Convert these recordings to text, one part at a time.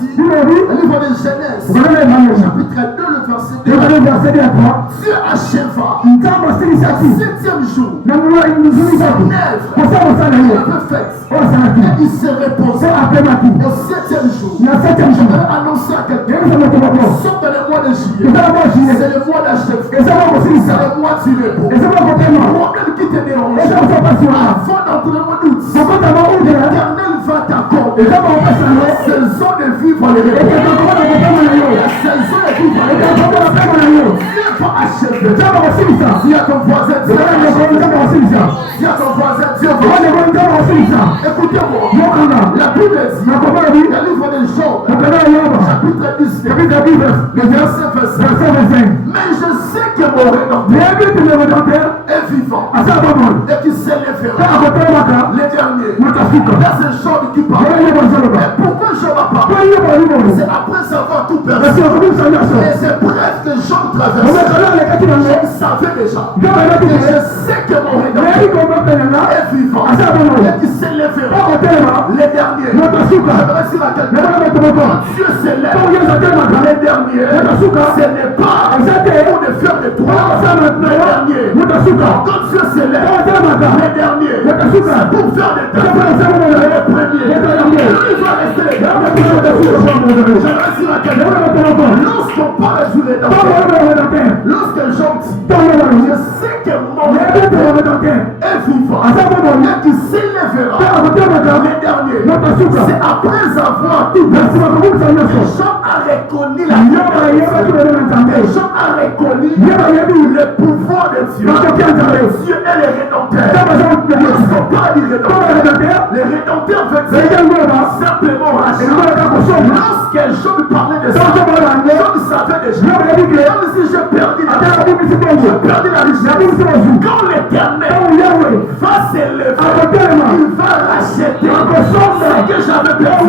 dit, le livre de Genèse, chapitre 2, le verset 2, Dieu acheva le 7e jour son œuvre qu'il avait faite. Et il s'est reposé au 7e jour. Il avait annoncé à quelqu'un, nous sommes dans le mois de juillet, c'est le mois d'achèvement, c'est le mois du repos. Problème qui te dérange, avant d'entrer le mois d'août, l'Éternel va t'accorder la saison de vivre le repos. La saison de vivre le repos. Dieu va achever. Dis à ton voisin, Dieu va achever. Dis à ton voisin, Dieu va achever. Écoutez-moi, la Bible dit, le livre de Job, chapitre 10, le verset 25. Mais je sais que mon Rédempteur est vivant et qu'il s'élèvera les derniers. Là, c'est Job qui parle. Et pourquoi Job a parlé? C'est après avoir tout perdu. Et c'est bref que Job traverse. Job savait déjà. Et je sais que mon Rédempteur est vivant et qu'il s'élèvera les derniers. J'aimerais dire à quelqu'un, Dieu s'élève les derniers. Ce n'est pas pour ne faire de toi les derniers. Quand Dieu s'élève les derniers, c'est pour faire des les premiers. Il va rester les derniers. J'aimerais dire à quelqu'un, lorsqu'on parle du Rédempteur, lorsque Jean dit, je sais que mon Rédempteur est vivant et qu'il s'élèvera les derniers. C'est après avoir tout perdu que Jean a reconnu la liberté. Jean a reconnu le pouvoir de Dieu. Dieu est le Rédempteur. Lorsqu'on parle du Rédempteur, le Rédempteur veut dire simplement rachat. Lorsque Job parlait de ça, Job savait déjà. Comme si je perdis la richesse. Quand l'Éternel va s'élever, il va racheter ce que j'avais perdu.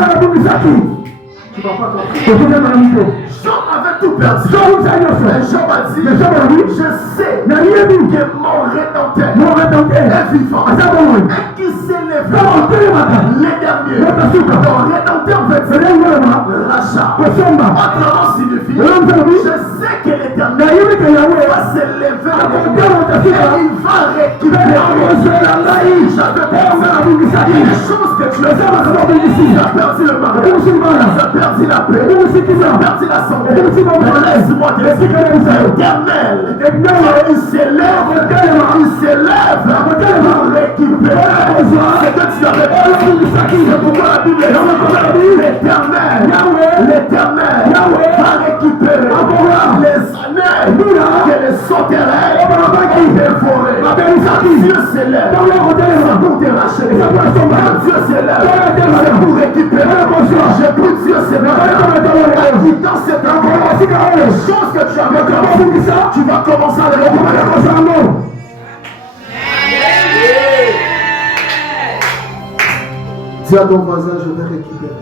Tu vas pas comprendre. Job avait tout perdu. Mais Job a dit, je sais que mon Rédempteur est vivant et qui s'élèvera les derniers. Ton Rédempteur veut dire rachat. Autrement signifie, je sais que l'Éternel va s'élever et il va récupérer. J'avais perdu les choses que tu as perdu le mari, tu as perdu la paix, tu as perdu la santé. Laisse-moi te dire, l'Éternel, il s'élève pour récupérer ce que tu avais perdu. C'est pourquoi la Bible dit, l'Éternel va récupérer les années que les sauterelles ont dévorées. Dieu s'élève, c'est pour te racheter. Dieu s'élève, c'est pour récupérer. Je prie Dieu s'élève. Et dans cette les choses que tu avais perdues, tu vas commencer à les récupérer. Dis à ton voisin, je vais récupérer.